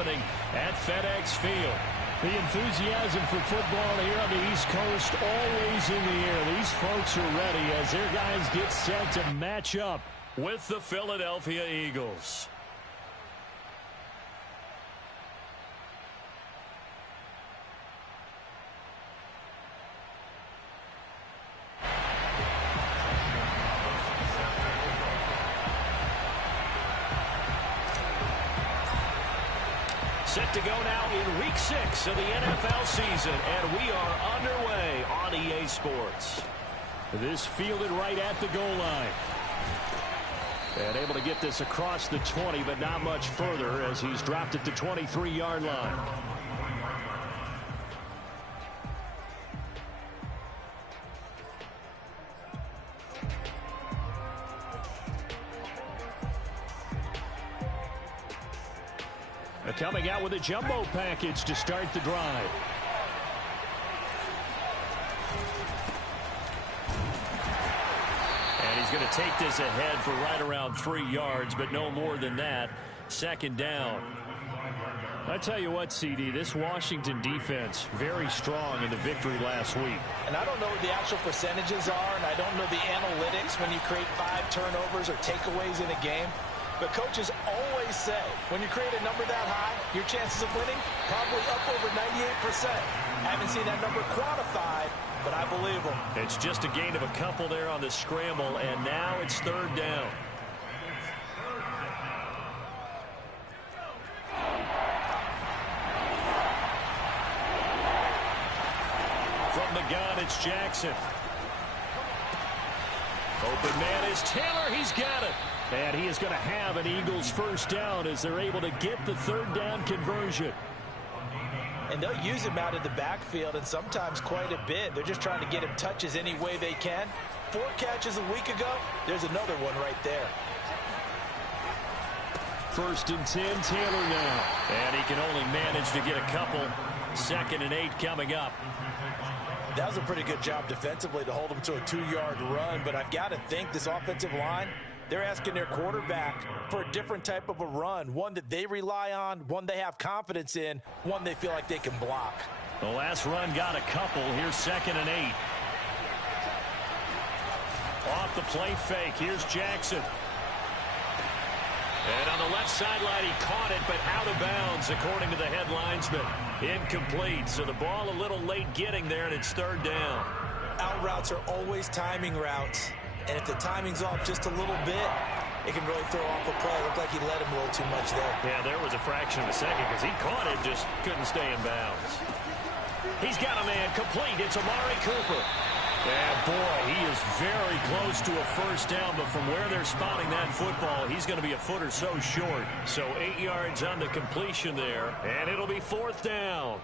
happening at FedEx Field. The enthusiasm for football here on the East Coast always in the air. These folks are ready as their guys get set to match up with the Philadelphia Eagles. Set to go now in Week 6 of the NFL season, and we are underway on EA Sports. This fielded right at the goal line. And able to get this across the 20, but not much further as he's dropped it to 23-yard line. Coming out with a jumbo package to start the drive. And he's going to take this ahead for right around 3 yards, but no more than that. Second down. I tell you what, CD, this Washington defense, very strong in the victory last week. And I don't know what the actual percentages are, and I don't know the analytics when you create 5 turnovers or takeaways in a game. But coaches always say, when you create a number that high, your chances of winning probably up over 98%. I haven't seen that number quantified, but I believe them. It's just a gain of a couple there on the scramble, and now it's third down. From the gun, it's Jackson. Open man is Taylor. He's got it. And he is going to have an Eagles first down as they're able to get the third down conversion. And they'll use him out of the backfield, and sometimes quite a bit. They're just trying to get him touches any way they can. 4 catches a week ago. There's another one right there. First and 10, Taylor now. And he can only manage to get a couple. 2nd and 8 coming up. That was a pretty good job defensively to hold him to a 2-yard run, but I've got to think this offensive line, they're asking their quarterback for a different type of a run, one that they rely on, one they have confidence in, one they feel like they can block. The last run got a couple. Here's 2nd and 8. Off the play fake. Here's Jackson. And on the left sideline, he caught it, but out of bounds, according to the headlines, but incomplete. So the ball a little late getting there, and it's third down. Out routes are always timing routes. And if the timing's off just a little bit, it can really throw off a play. It looked like he let him a little too much there. Yeah, there was a fraction of a second because he caught it, just couldn't stay in bounds. He's got a man complete. It's Amari Cooper. And boy, he is very close to a first down, but from where they're spotting that football, he's going to be a foot or so short. So 8 yards on the completion there, and it'll be 4th down.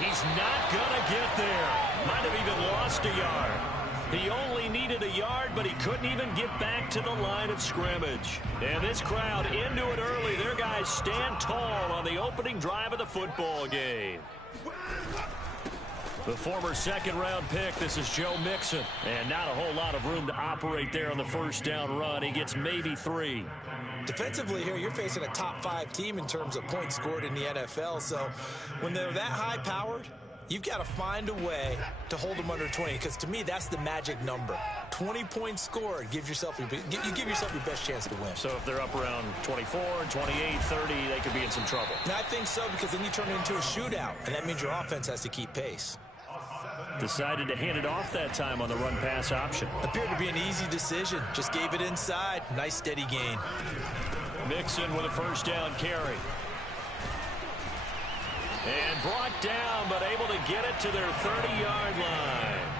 He's not going to get there. Might have even lost a yard. He only needed a yard, but he couldn't even get back to the line of scrimmage. And this crowd into it early. Their guys stand tall on the opening drive of the football game. The former second-round pick, this is Joe Mixon. And not a whole lot of room to operate there on the first down run. He gets maybe 3. Defensively here, you're facing a top-5 team in terms of points scored in the NFL. So when they're that high-powered, you've got to find a way to hold them under 20. Because to me, that's the magic number. 20 points scored, you give yourself your best chance to win. So if they're up around 24, 28, 30, they could be in some trouble. And I think so, because then you turn it into a shootout, and that means your offense has to keep pace. Decided to hand it off that time on the run-pass option. Appeared to be an easy decision. Just gave it inside. Nice steady gain. Mixon with a first down carry. And brought down, but able to get it to their 30-yard line.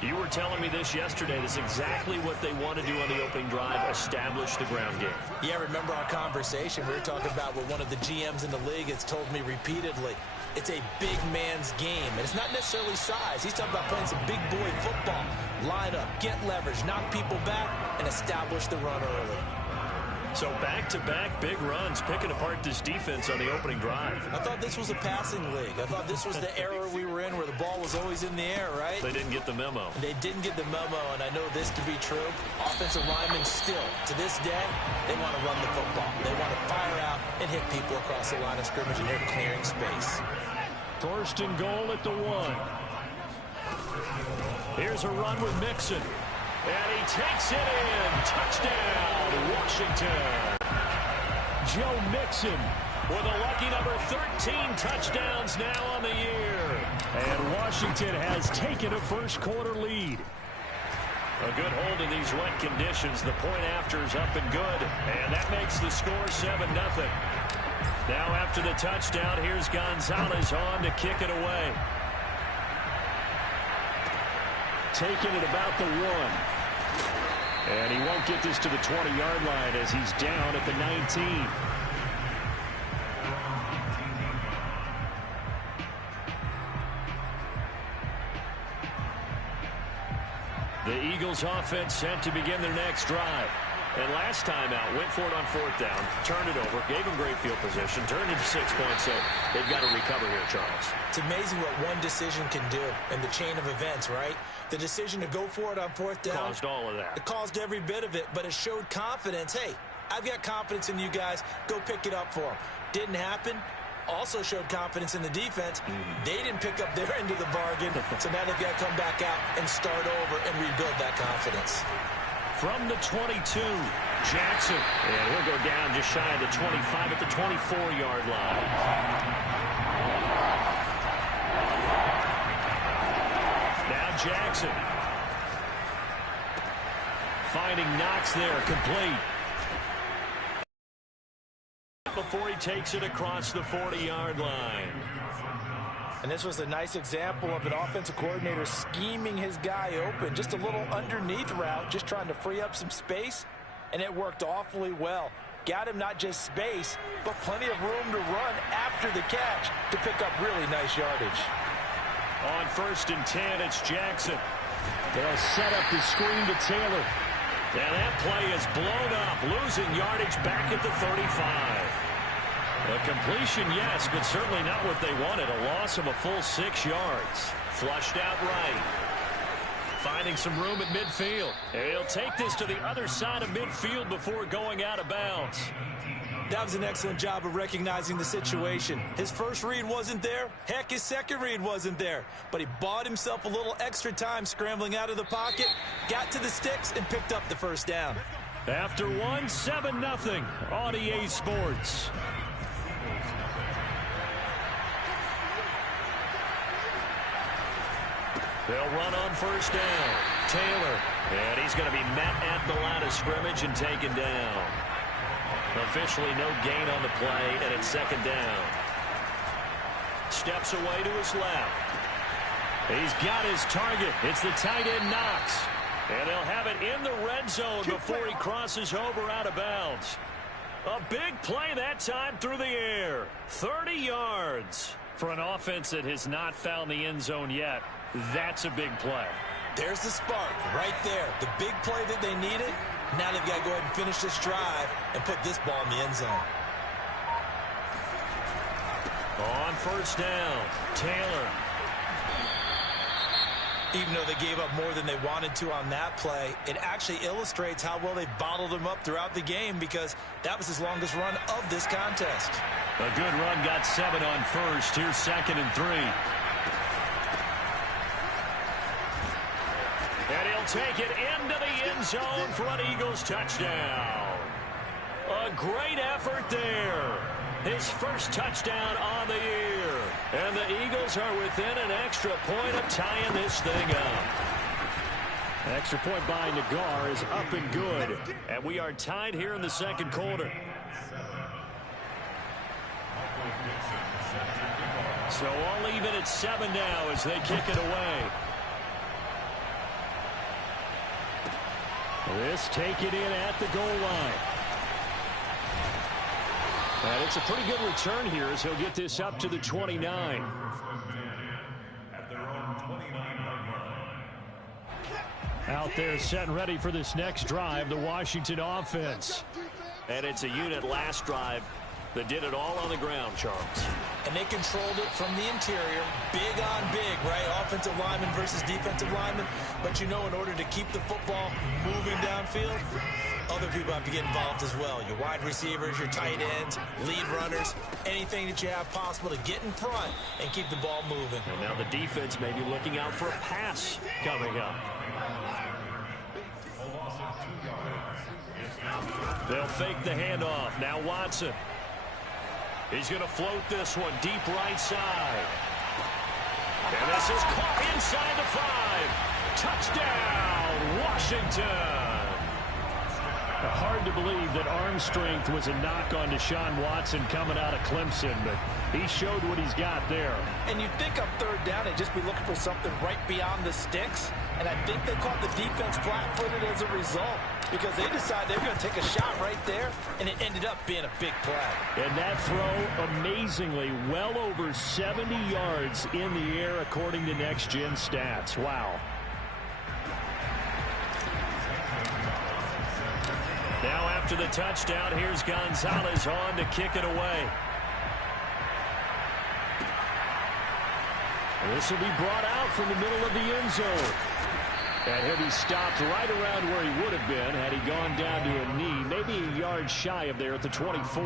You were telling me this yesterday. This is exactly what they want to do on the opening drive, establish the ground game. Yeah, remember our conversation. We were talking about what one of the GMs in the league has told me repeatedly. It's a big man's game, and it's not necessarily size. He's talking about playing some big boy football. Line up, get leverage, knock people back, and establish the run early. So back-to-back big runs, picking apart this defense on the opening drive. I thought this was a passing league. I thought this was the era we were in where the ball was always in the air, right? They didn't get the memo. They didn't get the memo, and I know this to be true. Offensive linemen still, to this day, they want to run the football. They want to fire out and hit people across the line of scrimmage, and they're clearing space. First and goal at the 1. Here's a run with Mixon. And he takes it in. Touchdown, Washington. Joe Mixon with a lucky number 13 touchdowns now on the year. And Washington has taken a first-quarter lead. A good hold in these wet conditions. The point after is up and good. And that makes the score 7-0. Now after the touchdown, here's Gonzalez on to kick it away. Taking it about the 1. And he won't get this to the 20-yard line as he's down at the 19. The Eagles offense set to begin their next drive. And last time out, went for it on 4th down, turned it over, gave them great field position, turned into 6 points, so they've got to recover here, Charles. It's amazing what one decision can do in the chain of events, right? The decision to go for it on 4th down. Caused all of that. It caused every bit of it, but it showed confidence. Hey, I've got confidence in you guys. Go pick it up for them. Didn't happen. Also showed confidence in the defense. They didn't pick up their end of the bargain, so now they've got to come back out and start over and rebuild that confidence. From the 22, Jackson. And he'll go down just shy of the 25 at the 24-yard line. Now Jackson. Finding Knox there, complete. Before he takes it across the 40-yard line. And this was a nice example of an offensive coordinator scheming his guy open. Just a little underneath route, just trying to free up some space, and it worked awfully well. Got him not just space, but plenty of room to run after the catch to pick up really nice yardage. On 1st and 10, it's Jackson. They'll set up the screen to Taylor. And that play is blown up, losing yardage back at the 35. A completion, yes, but certainly not what they wanted. A loss of a full 6 yards. Flushed out right. Finding some room at midfield. And he'll take this to the other side of midfield before going out of bounds. That was an excellent job of recognizing the situation. His first read wasn't there. Heck, his second read wasn't there. But he bought himself a little extra time scrambling out of the pocket, got to the sticks, and picked up the first down. After 7-0 on EA Sports. They'll run on 1st down. Taylor. And he's going to be met at the line of scrimmage and taken down. Officially no gain on the play, and it's 2nd down. Steps away to his left. He's got his target. It's the tight end Knox. And they'll have it in the red zone before he crosses over out of bounds. A big play that time through the air. 30 yards. For an offense that has not found the end zone yet, that's a big play. There's the spark right there. The big play that they needed. Now they've got to go ahead and finish this drive and put this ball in the end zone. On 1st down, Taylor. Even though they gave up more than they wanted to on that play, it actually illustrates how well they bottled him up throughout the game because that was his longest run of this contest. A good run, got 7 on 1st. Here's 2nd and 3. And he'll take it into the end zone for an Eagles touchdown. A great effort there. His first touchdown on the year. And the Eagles are within an extra point of tying this thing up. An extra point by Nagar is up and good. And we are tied here in the 2nd quarter. So all even at 7 now as they kick it away. This take it in at the goal line. And it's a pretty good return here as he'll get this up to the 29. Out there set and ready for this next drive, the Washington offense. And it's a unit last drive that did it all on the ground, Charles. And they controlled it from the interior, big on big, right? Offensive lineman versus defensive lineman. But you know, in order to keep the football moving downfield, other people have to get involved as well. Your wide receivers, your tight ends, lead runners, anything that you have possible to get in front and keep the ball moving. And now the defense may be looking out for a pass coming up. They'll fake the handoff. Now Watson. He's going to float this one deep right side. And this is caught inside the 5. Touchdown, Washington. Hard to believe that arm strength was a knock on Deshaun Watson coming out of Clemson, but he showed what he's got there. And you'd think on third down they'd just be looking for something right beyond the sticks, and I think they caught the defense flat-footed as a result because they decided they were going to take a shot right there, and it ended up being a big play. And that throw, amazingly, well over 70 yards in the air according to Next Gen Stats. Wow. Now after the touchdown, here's Gonzalez on to kick it away. This will be brought out from the middle of the end zone. And he'll be stopped right around where he would have been had he gone down to a knee, maybe a yard shy of there at the 24.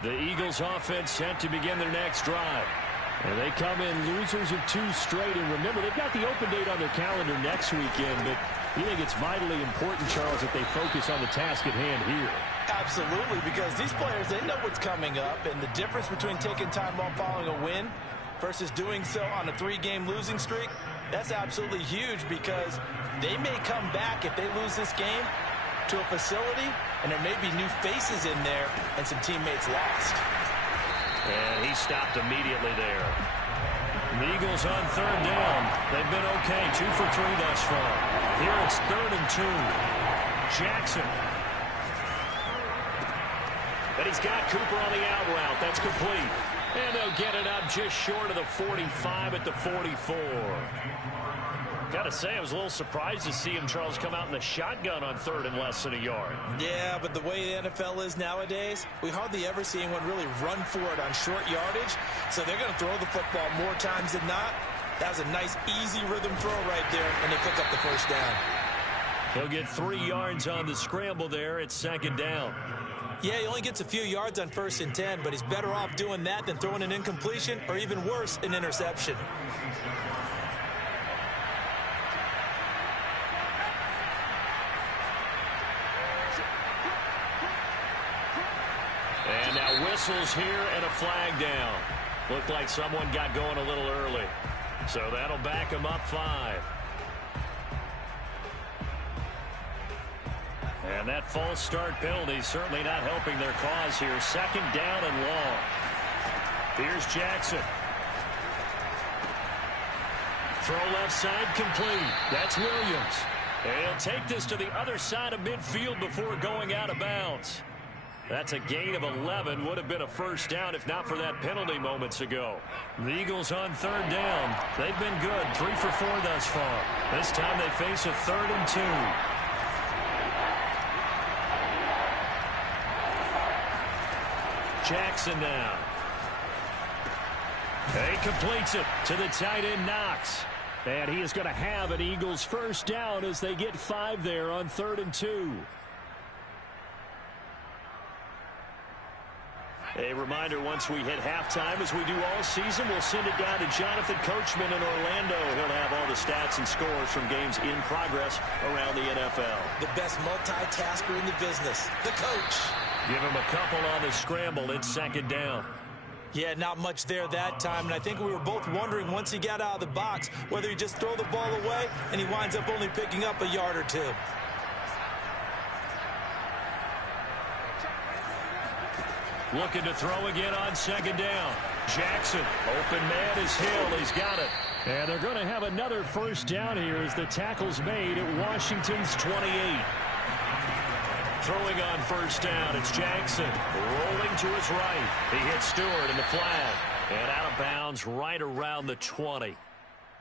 The Eagles offense set to begin their next drive. And they come in losers of 2 straight. And remember, they've got the open date on their calendar next weekend. But you think it's vitally important, Charles, that they focus on the task at hand here. Absolutely, because these players, they know what's coming up. And the difference between taking time off following a win versus doing so on a 3-game losing streak, that's absolutely huge because they may come back if they lose this game to a facility, and there may be new faces in there and some teammates lost. And he stopped immediately there. The Eagles on third down. They've been okay, 2 for 3 thus far. Here it's 3rd and 2. Jackson. And he's got Cooper on the out route. That's complete. And they'll get it up just short of the 45 at the 44. Got to say, I was a little surprised to see him, Charles, come out in the shotgun on 3rd and less than a yard. Yeah, but the way the NFL is nowadays, we hardly ever see anyone really run for it on short yardage. So they're going to throw the football more times than not. That was a nice, easy rhythm throw right there, and they pick up the first down. He'll get 3 yards on the scramble there. It's 2nd down. Yeah, he only gets a few yards on 1st and 10, but he's better off doing that than throwing an incompletion or even worse, an interception. And now whistles here and a flag down. Looked like someone got going a little early. So that'll back him up 5. And that false start penalty certainly not helping their cause here. 2nd down and long. Here's Jackson. Throw left side complete. That's Williams. And he'll take this to the other side of midfield before going out of bounds. That's a gain of 11. Would have been a first down if not for that penalty moments ago. The Eagles on 3rd down. They've been good. 3 for 4 thus far. This time they face a 3rd and 2. Jackson now. He completes it to the tight end Knox. And he is going to have an Eagles first down as they get 5 there on 3rd and 2. A reminder, once we hit halftime, as we do all season, we'll send it down to Jonathan Coachman in Orlando. He'll have all the stats and scores from games in progress around the NFL. The best multitasker in the business, the coach. Give him a couple on the scramble. It's 2nd down. Yeah, not much there that time, and I think we were both wondering once he got out of the box whether he just throw the ball away and he winds up only picking up a yard or 2. Looking to throw again on second down. Jackson, open man is Hill. He's got it. And they're going to have another first down here as the tackle's made at Washington's 28. Throwing on first down, it's Jackson. Rolling to his right. He hits Stewart in the flat. And out of bounds right around the 20.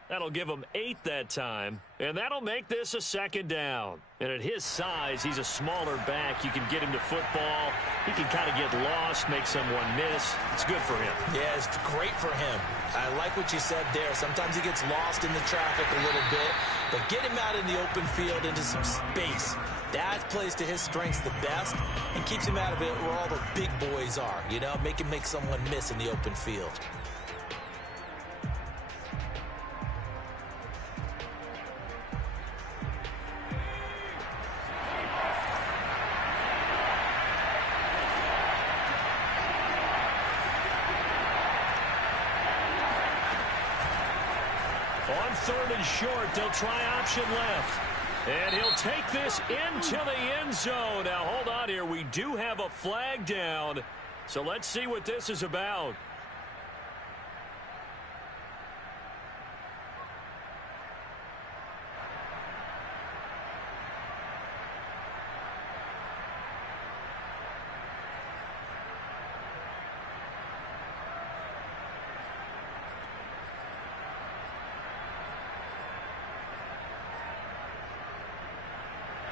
That'll give him 8 that time, and that'll make this a second down. And at his size, he's a smaller back. You can get him to football. He can kind of get lost, make someone miss. It's good for him. Yeah, it's great for him. I like what you said there. Sometimes he gets lost in the traffic a little bit, but get him out in the open field into some space. That plays to his strengths the best and keeps him out of it where all the big boys are. You know, make him make someone miss in the open field. On third and short, they'll try option left. And he'll take this into the end zone. Now, hold on here. We do have a flag down. So let's see what this is about.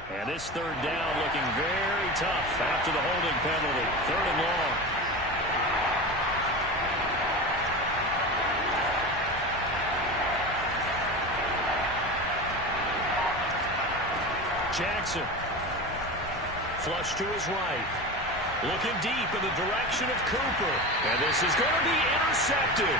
And this third down looking very tough after the holding penalty. Third and long. Jackson. Flush to his right. Looking deep in the direction of Cooper. And this is going to be intercepted.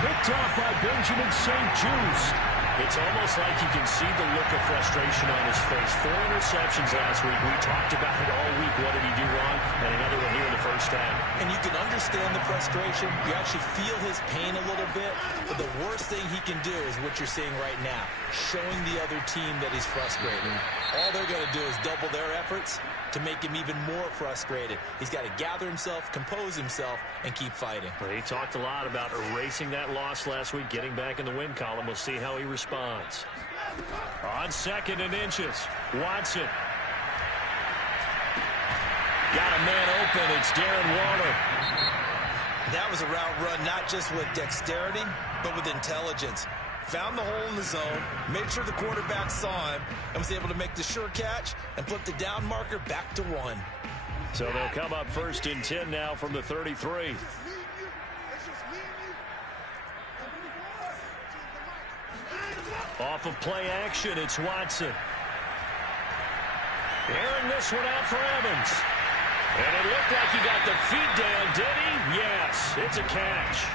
Picked off by Benjamin St-Juste. It's almost like you can see the look of frustration on his face. 4 interceptions last week. We talked about it all week. What did he do wrong? And another one here in the first half. And you can understand the frustration. You actually feel his pain a little bit. But the worst thing he can do is what you're seeing right now. Showing the other team that he's frustrated. All they're going to do is double their efforts to make him even more frustrated. He's got to gather himself, compose himself, and keep fighting. Well, he talked a lot about erasing that loss last week, getting back in the win column. We'll see how he responds. On second and inches, Watson. Got a man open. It's Darren Waller. That was a route run not just with dexterity, but with intelligence. Found the hole in the zone, made sure the quarterback saw him, and was able to make the sure catch and put the down marker back to 1. So they'll come up first and 10 now from the 33. Off of play action, it's Watson. Airing this one out for Evans. And it looked like he got the feet down, did he? Yes, it's a catch.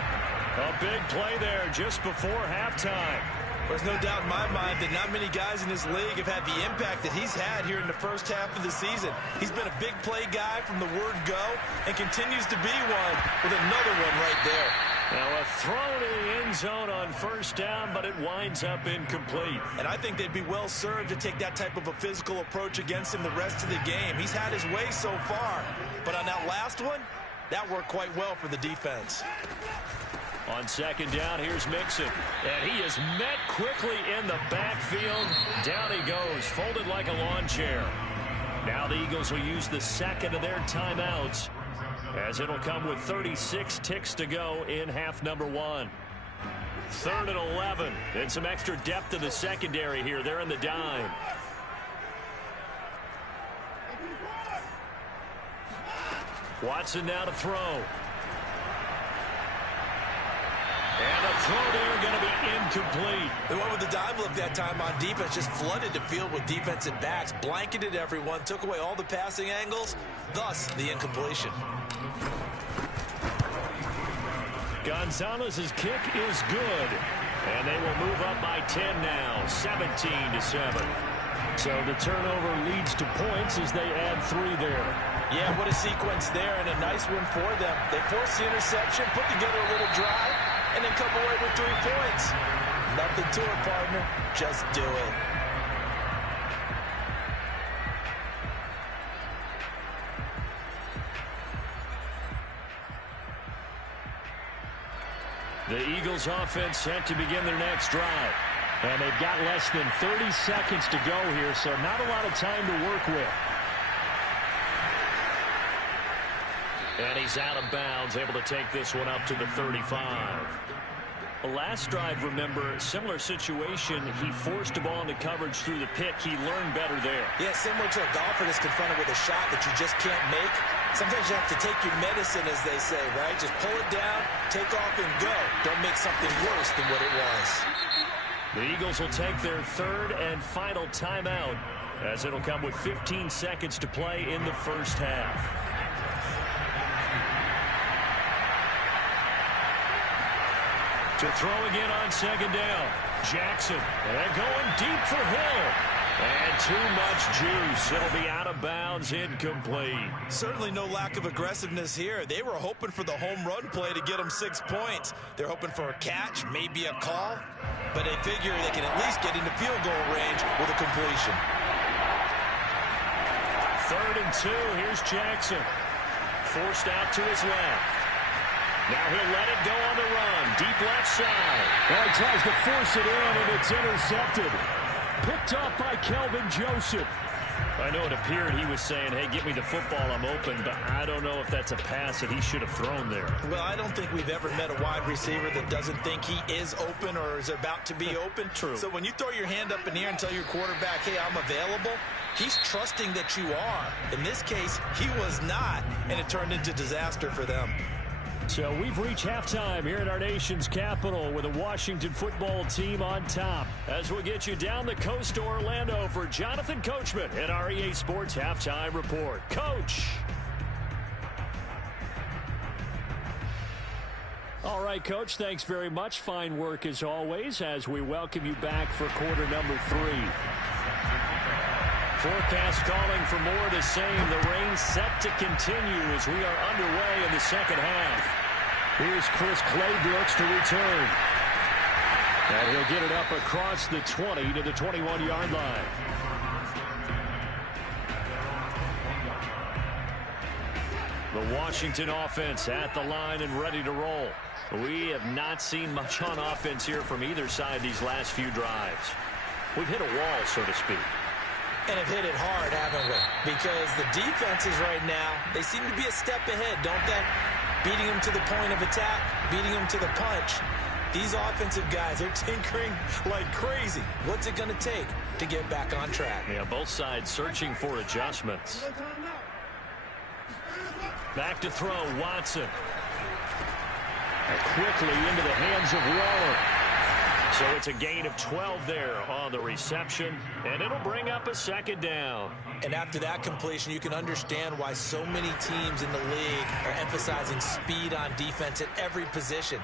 A big play there just before halftime. There's no doubt in my mind that not many guys in this league have had the impact that he's had here in the first half of the season. He's been a big play guy from the word go and continues to be one with another one right there. Now a throw to the end zone on first down, but it winds up incomplete. And I think they'd be well served to take that type of a physical approach against him the rest of the game. He's had his way so far, but on that last one, that worked quite well for the defense. On second down, here's Mixon. And he is met quickly in the backfield. Down he goes, folded like a lawn chair. Now the Eagles will use the second of their timeouts, as it'll come with 36 ticks to go in half number 1. Third and 11. And some extra depth in the secondary here. They're in the dime. Watson now to throw. And a throw there going to be incomplete. The one with the dive look that time on defense just flooded the field with defensive backs, blanketed everyone, took away all the passing angles, thus the incompletion. Gonzalez's kick is good. And they will move up by 10 now, 17-7. So the turnover leads to points as they add 3 there. Yeah, what a sequence there, and a nice one for them. They force the interception, put together a little drive, and then come away with 3 points. Nothing to it, partner. Just do it. The Eagles offense set to begin their next drive. And they've got less than 30 seconds to go here, so not a lot of time to work with. And he's out of bounds, able to take this one up to the 35. Last drive, remember, similar situation. He forced the ball into coverage through the pick. He learned better there. Yeah, similar to a golfer that's confronted with a shot that you just can't make. Sometimes you have to take your medicine, as they say, right? Just pull it down, take off, and go. Don't make something worse than what it was. The Eagles will take their third and final timeout, as it'll come with 15 seconds to play in the first half. To throw again on second down. Jackson. And going deep for Hill. And too much juice. It'll be out of bounds, incomplete. Certainly no lack of aggressiveness here. They were hoping for the home run play to get them 6 points. They're hoping for a catch, maybe a call. But they figure they can at least get into field goal range with a completion. 3rd and 2. Here's Jackson. Forced out to his left. Now he'll let it go on the run. Deep left side. Well, he tries to force it in, and it's intercepted. Picked up by Kelvin Joseph. I know it appeared he was saying, hey, get me the football, I'm open, but I don't know if that's a pass that he should have thrown there. Well, I don't think we've ever met a wide receiver that doesn't think he is open or is about to be open. True. So when you throw your hand up in the air and tell your quarterback, hey, I'm available, he's trusting that you are. In this case, he was not, and it turned into disaster for them. So we've reached halftime here at our nation's capital with a Washington football team on top. As we get you down the coast to Orlando for Jonathan Coachman at our EA Sports Halftime Report. Coach. All right, Coach, thanks very much. Fine work as always as we welcome you back for quarter number 3. Forecast calling for more of the same. The rain set to continue as we are underway in the second half. Here's Chris Claybrooks to return. And he'll get it up across the 20 to the 21-yard line. The Washington offense at the line and ready to roll. We have not seen much on offense here from either side these last few drives. We've hit a wall, so to speak. And have hit it hard, haven't we? Because the defenses right now, they seem to be a step ahead, don't they? Beating them to the point of attack, beating them to the punch. These offensive guys are tinkering like crazy. What's it going to take to get back on track? Yeah, both sides searching for adjustments. Back to throw, Watson. And quickly into the hands of Waller. So it's a gain of 12 there on the reception, and it'll bring up a second down. And after that completion, you can understand why so many teams in the league are emphasizing speed on defense at every position.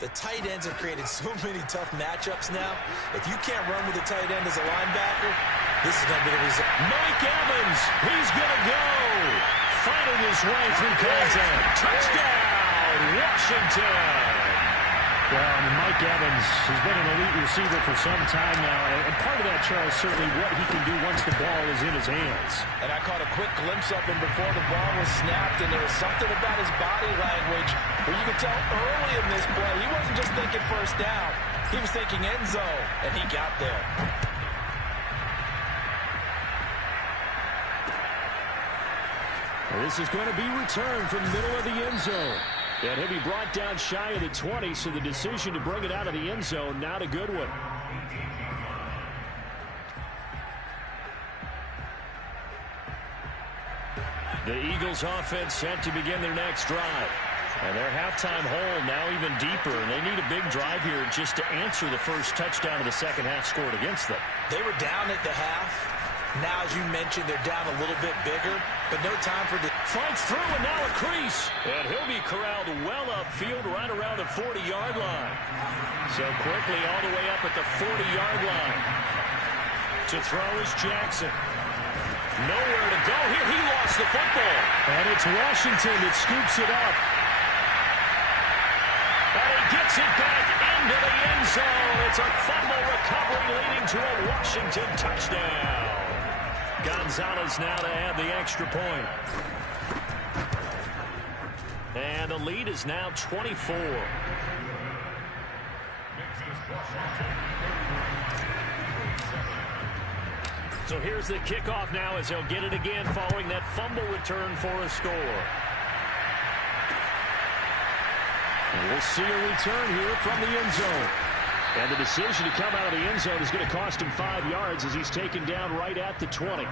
The tight ends have created so many tough matchups now. If you can't run with a tight end as a linebacker, this is going to be the result. Mike Evans, he's going to go. Fighting his way through contact. Touchdown, Washington. Well, I mean, Mike Evans has been an elite receiver for some time now, and part of that, Charles, certainly what he can do once the ball is in his hands. And I caught a quick glimpse of him before the ball was snapped, and there was something about his body language where you could tell early in this play he wasn't just thinking first down. He was thinking end zone, and he got there. Well, this is going to be returned from the middle of the end zone. And he'll be brought down shy of the 20, so the decision to bring it out of the end zone, not a good one. The Eagles offense set to begin their next drive. And their halftime hole now even deeper, and they need a big drive here just to answer the first touchdown of the second half scored against them. They were down at the half. Now, as you mentioned, they're down a little bit bigger, but no time for the... Fights through, and now a crease. And he'll be corralled well upfield right around the 40-yard line. So quickly all the way up at the 40-yard line. To throw is Jackson. Nowhere to go here. He lost the football. And it's Washington that scoops it up. And he gets it back into the end zone. It's a fumble recovery leading to a Washington touchdown. Gonzalez now to add the extra point. And the lead is now 24. So here's the kickoff now as he'll get it again following that fumble return for a score. And we'll see a return here from the end zone. And the decision to come out of the end zone is going to cost him 5 yards as he's taken down right at the 20.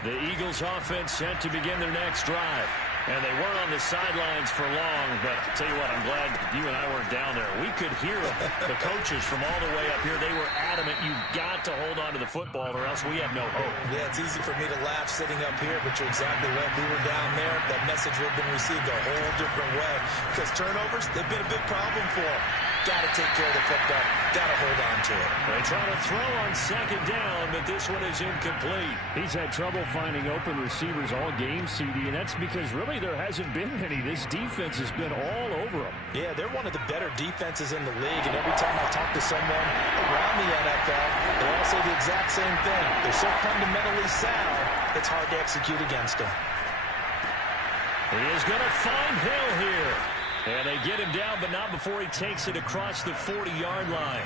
The Eagles offense set to begin their next drive. And they weren't on the sidelines for long, but I'll tell you what, I'm glad you and I weren't down there. We could hear them. The coaches from all the way up here, they were adamant, you've got to hold on to the football or else we have no hope. Yeah, it's easy for me to laugh sitting up here, but you're exactly right. We were down there. That message would have been received a whole different way. Because turnovers, they've been a big problem for them. Got to take care of the football. Got to hold on to it. They try to throw on second down, but this one is incomplete. He's had trouble finding open receivers all game, CD, and that's because really there hasn't been any. This defense has been all over them. Yeah, they're one of the better defenses in the league, and every time I talk to someone around the NFL, they all say the exact same thing. They're so fundamentally sound, it's hard to execute against them. He is going to find Hill here. And they get him down, but not before he takes it across the 40-yard line.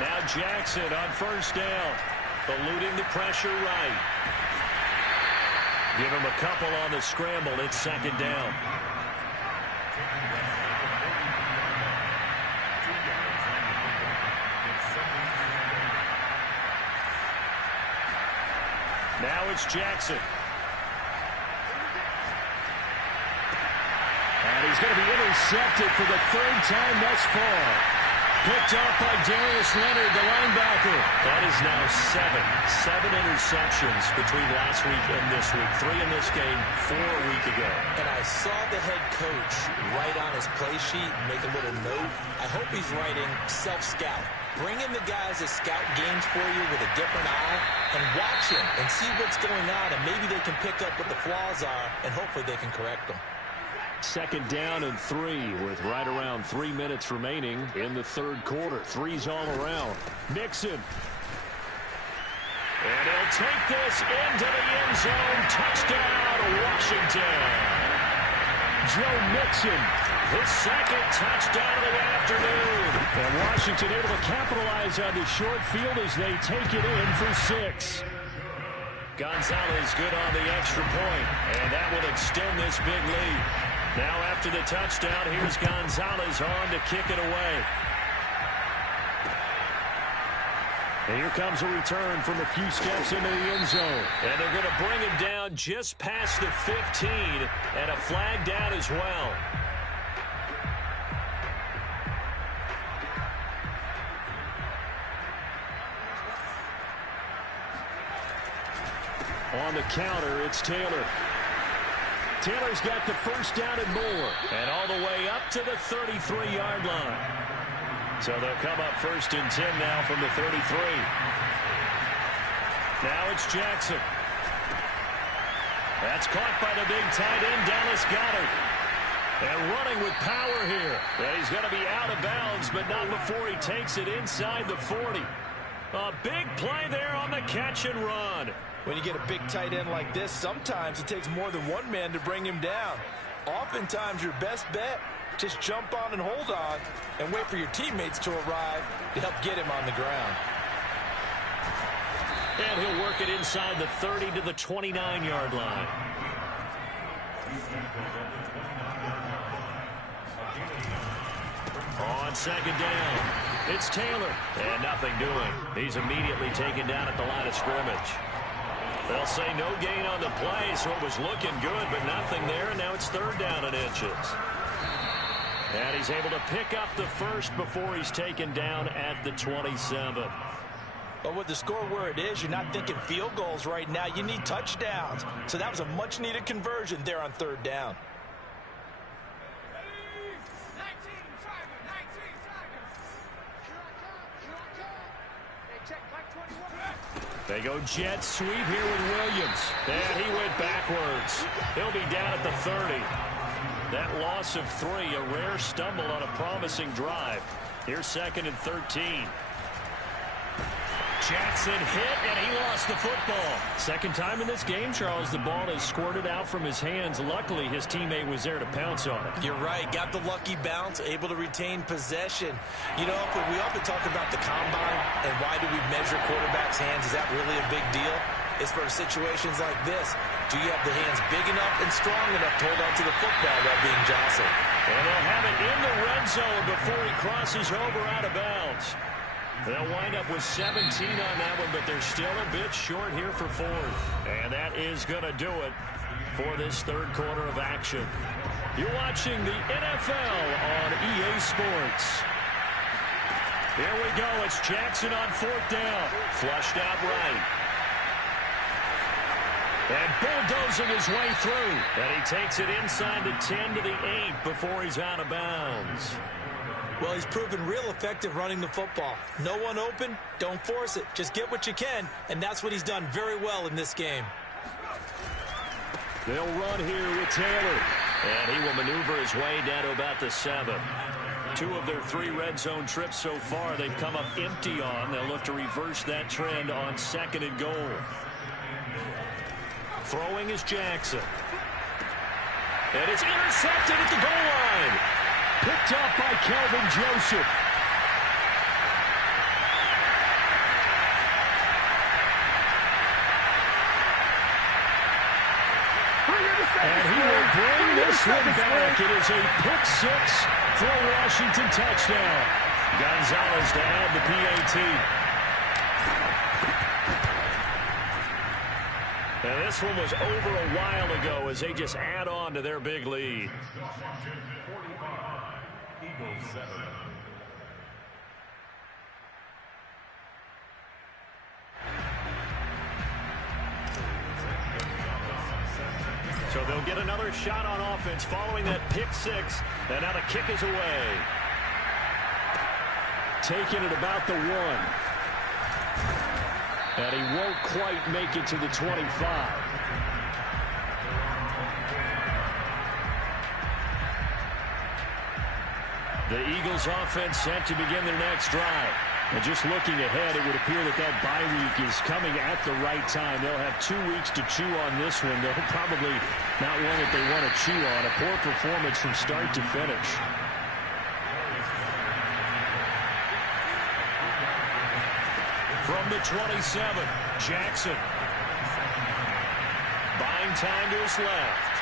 Now Jackson on first down, eluding the pressure right. Give him a couple on the scramble. It's second down. Now it's Jackson. And he's going to be intercepted for the third time thus far. Picked off by Darius Leonard, the linebacker. That is now seven interceptions between last week and this week. 3 in this game, 4 a week ago. And I saw the head coach write on his play sheet, make a little note. I hope he's writing self-scout. Bring in the guys that scout games for you with a different eye and watch him and see what's going on, and maybe they can pick up what the flaws are, and hopefully they can correct them. Second down and 3 with right around 3 minutes remaining in the third quarter. 3's all around. Mixon. And he'll take this into the end zone. Touchdown, Washington. Joe Mixon. His second touchdown of the afternoon. And Washington able to capitalize on the short field as they take it in for 6. Gonzalez good on the extra point, and that will extend this big lead. Now after the touchdown, here's Gonzalez on to kick it away. And here comes a return from a few steps into the end zone. And they're going to bring him down just past the 15, and a flag down as well. On the counter, it's Taylor. Taylor's got the first down and more. And all the way up to the 33-yard line. So they'll come up first and 10 now from the 33. Now it's Jackson. That's caught by the big tight end, Dallas Goedert. And running with power here. And he's going to be out of bounds, but not before he takes it inside the 40. A big play there on the catch and run. When you get a big tight end like this, sometimes it takes more than one man to bring him down. Oftentimes, your best bet, just jump on and hold on and wait for your teammates to arrive to help get him on the ground. And he'll work it inside the 30 to the 29-yard line. On second down, it's Taylor. And nothing doing. He's immediately taken down at the line of scrimmage. They'll say no gain on the play, so it was looking good, but nothing there, and now it's third down and inches. And he's able to pick up the first before he's taken down at the 27. But with the score where it is, you're not thinking field goals right now. You need touchdowns. So that was a much-needed conversion there on third down. They go jet sweep here with Williams. And he went backwards. He'll be down at the 30. That loss of 3, a rare stumble on a promising drive. Here's 2nd and 13. Jackson hit, and he lost the football. Second time in this game, Charles, the ball has squirted out from his hands. Luckily, his teammate was there to pounce on it. You're right. Got the lucky bounce, able to retain possession. You know, we often talk about the combine and why do we measure quarterbacks' hands. Is that really a big deal? It's for situations like this. Do you have the hands big enough and strong enough to hold on to the football while being jostled? And they'll have it in the red zone before he crosses over out of bounds. They'll wind up with 17 on that one, but they're still a bit short here for 4th. And that is going to do it for this third quarter of action. You're watching the NFL on EA Sports. Here we go. It's Jackson on 4th down. Flushed out right. And bulldozing his way through. And he takes it inside the 10 to the 8 before he's out of bounds. Well, he's proven real effective running the football. No one open, don't force it. Just get what you can, and that's what he's done very well in this game. They'll run here with Taylor. And he will maneuver his way down to about the 7. 2 of their 3 red zone trips so far they've come up empty on. They'll look to reverse that trend on 2nd and goal. Throwing is Jackson. And it's intercepted at the goal line. Picked up by Kelvin Joseph. And he will bring this one back. It is a pick 6 for a Washington touchdown. Gonzalez to add the PAT. And this one was over a while ago as they just add on to their big lead. So they'll get another shot on offense following that pick 6. And now the kick is away. Taking it about the 1. And he won't quite make it to the 25. The Eagles offense set to begin their next drive. And just looking ahead, it would appear that that bye week is coming at the right time. They'll have 2 weeks to chew on this one. They'll probably not one that they want to chew on. A poor performance from start to finish. From the 27, Jackson. Buying time to his left.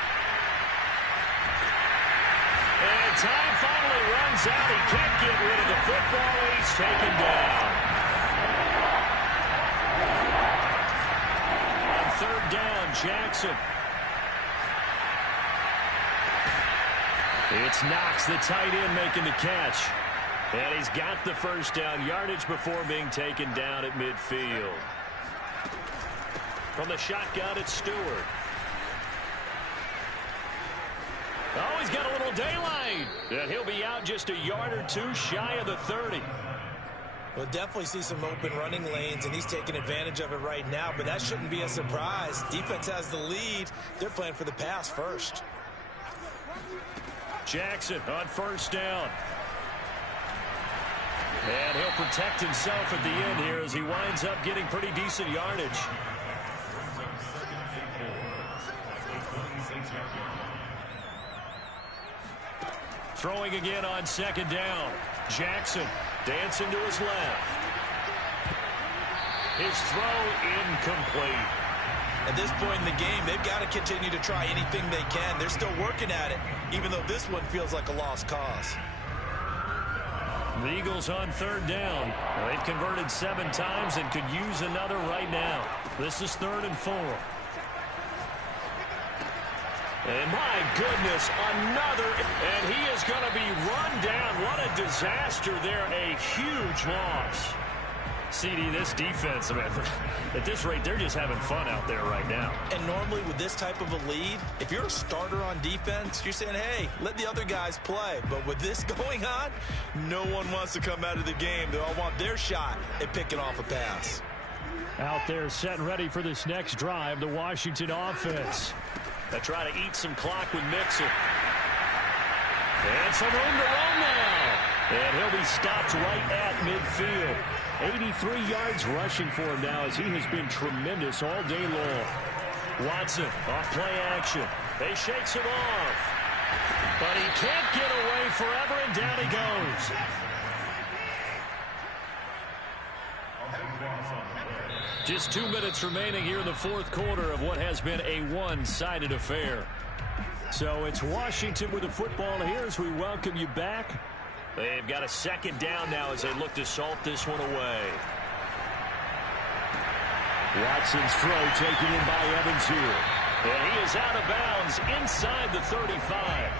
And time finally runs out. He can't get rid of the football. He's taken down. On 3rd down, Jackson. It's Knox, the tight end, making the catch. And he's got the first down yardage before being taken down at midfield. From the shotgun, it's Stewart. Oh, he's got a little daylight. And he'll be out just a yard or 2 shy of the 30. We'll definitely see some open running lanes, and he's taking advantage of it right now, but that shouldn't be a surprise. Defense has the lead. They're playing for the pass first. Jackson on 1st down. And he'll protect himself at the end here as he winds up getting pretty decent yardage. Throwing again on 2nd down. Jackson dancing to his left. His throw incomplete. At this point in the game, they've got to continue to try anything they can. They're still working at it, even though this one feels like a lost cause. The Eagles on 3rd down. They've converted 7 times and could use another right now. This is 3rd and 4. And my goodness, another, and he is going to be run down. What a disaster there, a huge loss. CD, this defense, man, at this rate, they're just having fun out there right now. And normally with this type of a lead, if you're a starter on defense, you're saying, hey, let the other guys play. But with this going on, no one wants to come out of the game. They all want their shot at picking off a pass. Out there set and ready for this next drive, the Washington offense. They try to eat some clock with Mixon. And some room to run now. And he'll be stopped right at midfield. 83 yards rushing for him now as he has been tremendous all day long. Watson off play action. They shakes him off. But he can't get away forever, and down he goes. Just 2 minutes remaining here in the fourth quarter of what has been a one-sided affair. So it's Washington with the football here as we welcome you back. They've got a second down now as they look to salt this one away. Watson's throw taken in by Evans here. And he is out of bounds inside the 35.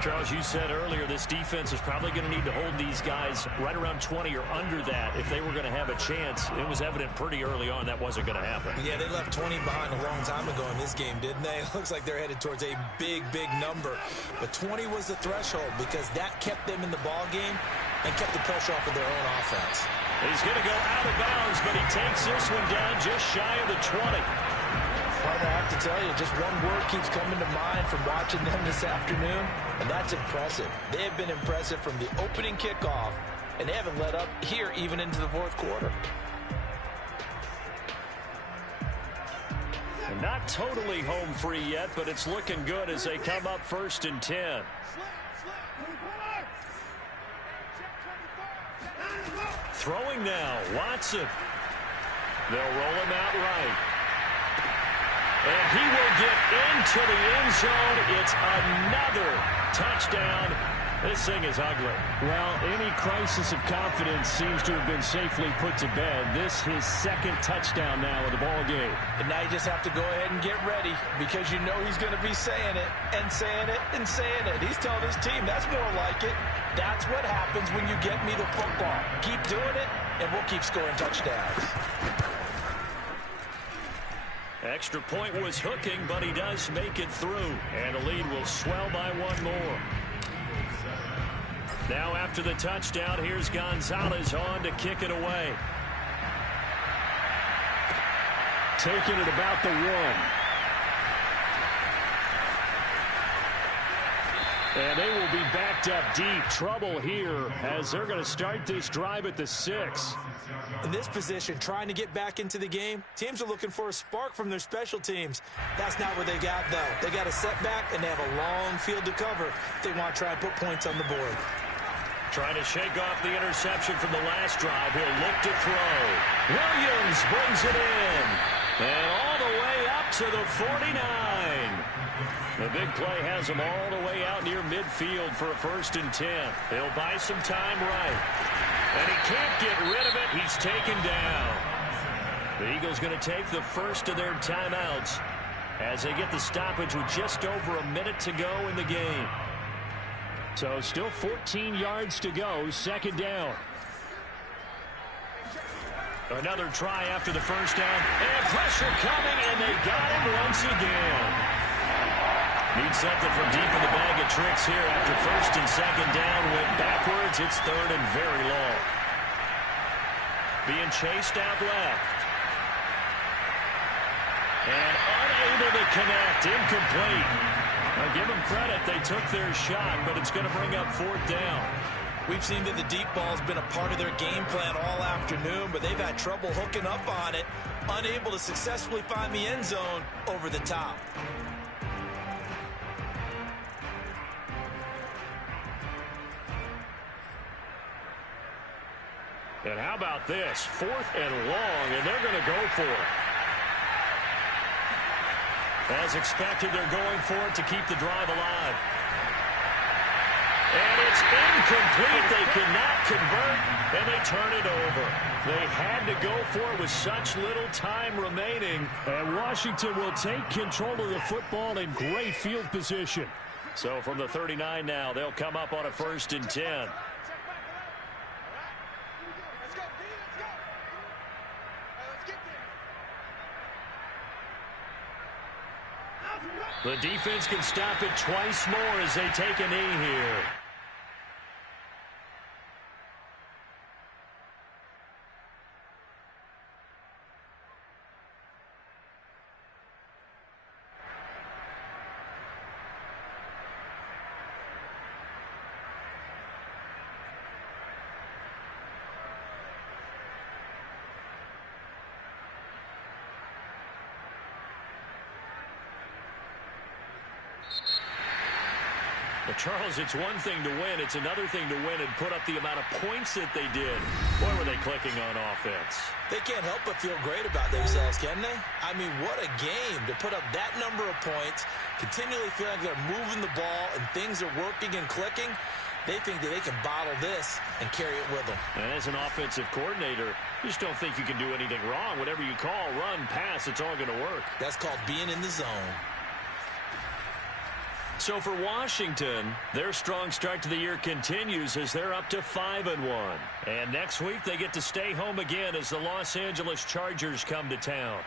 Charles, you said earlier this defense is probably going to need to hold these guys right around 20 or under that if they were going to have a chance. It was evident pretty early on that wasn't going to happen. Yeah, they left 20 behind a long time ago in this game, didn't they? It looks like they're headed towards a big, big number. But 20 was the threshold because that kept them in the ball game and kept the pressure off of their own offense. He's going to go out of bounds, but he takes this one down just shy of the 20. Partner, I have to tell you, just one word keeps coming to mind from watching them this afternoon, and that's impressive. They have been impressive from the opening kickoff, and they haven't let up here even into the fourth quarter. And not totally home free yet, but it's looking good as they come up 1st and 10. Throwing now, Watson. They'll roll him out right. And he will get into the end zone. It's another touchdown. This thing is ugly. Well, any crisis of confidence seems to have been safely put to bed. This his second touchdown now in the ball game. And now you just have to go ahead and get ready because you know he's going to be saying it and saying it and saying it. He's telling his team that's more like it. That's what happens when you get me the football. Keep doing it, and we'll keep scoring touchdowns. Extra point was hooking, but he does make it through. And the lead will swell by one more. Now after the touchdown, here's Gonzalez on to kick it away. Taking it about the 1. And they will be backed up deep. Trouble here as they're going to start this drive at the 6. In this position, trying to get back into the game, teams are looking for a spark from their special teams. That's not what they got, though. They got a setback, and they have a long field to cover if they want to try and put points on the board. Trying to shake off the interception from the last drive. He'll look to throw. Williams brings it in. And all the way up to the 49. The big play has him all the way out near midfield for a 1st and 10. He'll buy some time right. And he can't get rid of it. He's taken down. The Eagles going to take the first of their timeouts as they get the stoppage with just over a minute to go in the game. So still 14 yards to go. 2nd down. Another try after the first down. And pressure coming, and they got him once again. Need something from deep in the bag of tricks here after 1st and 2nd down. Went backwards. It's 3rd and very long. Being chased out left. And unable to connect. Incomplete. Now give them credit. They took their shot, but it's going to bring up 4th down. We've seen that the deep ball has been a part of their game plan all afternoon, but they've had trouble hooking up on it. Unable to successfully find the end zone over the top. And how about this? 4th and long, and they're going to go for it. As expected, they're going for it to keep the drive alive. And it's incomplete. They cannot convert, and they turn it over. They had to go for it with such little time remaining. And Washington will take control of the football in great field position. So from the 39 now, they'll come up on a 1st and 10. The defense can stop it twice more as they take a knee here. But Charles, it's one thing to win. It's another thing to win and put up the amount of points that they did. Boy, were they clicking on offense. They can't help but feel great about themselves, can they? I mean, what a game to put up that number of points, continually feel like they're moving the ball and things are working and clicking. They think that they can bottle this and carry it with them. And as an offensive coordinator, you just don't think you can do anything wrong. Whatever you call, run, pass, it's all going to work. That's called being in the zone. So for Washington, their strong start to the year continues as they're up to 5-1. And next week they get to stay home again as the Los Angeles Chargers come to town.